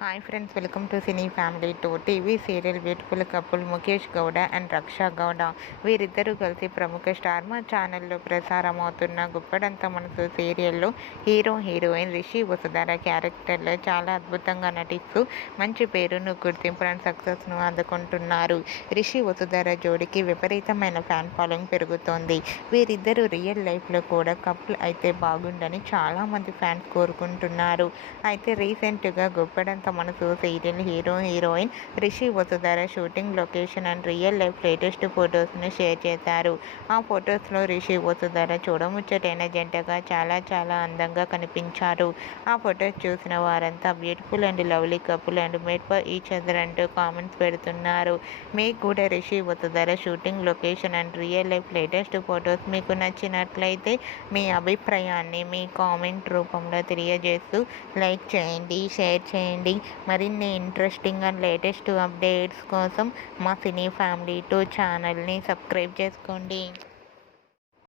Hi friends, welcome to cine family two. TV serial beautiful couple Mukesh Gowda and Raksha Gowda వీరిద్దరూ కలిసి ప్రముఖ star మా ఛానల్లో ప్రసారం అవుతున్న గుప్పడంత మనసు సీరియల్లో హీరో హీరోయిన్ రిషి వసుధర క్యారెక్టర్లో చాలా అద్భుతంగా నటిస్తూ మంచి పేరును గుర్తింపును సక్సెస్ను అందుకుంటున్నారు. రిషి వసుధర జోడికి విపరీతమైన ఫ్యాన్ ఫాలోయింగ్ పెరుగుతోంది. వీరిద్దరూ రియల్ లైఫ్లో కూడా కపుల్ అయితే బాగుండని చాలామంది ఫ్యాన్స్ కోరుకుంటున్నారు. అయితే రీసెంట్గా Guppedantha Manasu serial hero heroine Rishi Vasudhara shooting location and real life latest ఫొటోస్ను షేర్ చేశారు. ఆ ఫొటోస్లో రిషి వసుధర చూడముచ్చటైన జంటగా చాలా అందంగా కనిపించారు. ఆ ఫొటోస్ చూసిన వారంతా beautiful and lovely couple and made for each other అంటూ కామెంట్స్ పెడుతున్నారు. మీకు కూడా Rishi Vasudhara shooting location and real life latest photos మీకు నచ్చినట్లయితే మీ అభిప్రాయాన్ని మీ కామెంట్ రూపంలో తెలియజేస్తూ లైక్ చేయండి, షేర్ చేయండి. మరిన్ని ఇంట్రెస్టింగ్ అండ్ లేటెస్ట్ అప్డేట్స్ కోసం మా సినీ ఫ్యామిలీ 2 ఛానల్ని సబ్స్క్రైబ్ చేసుకోండి.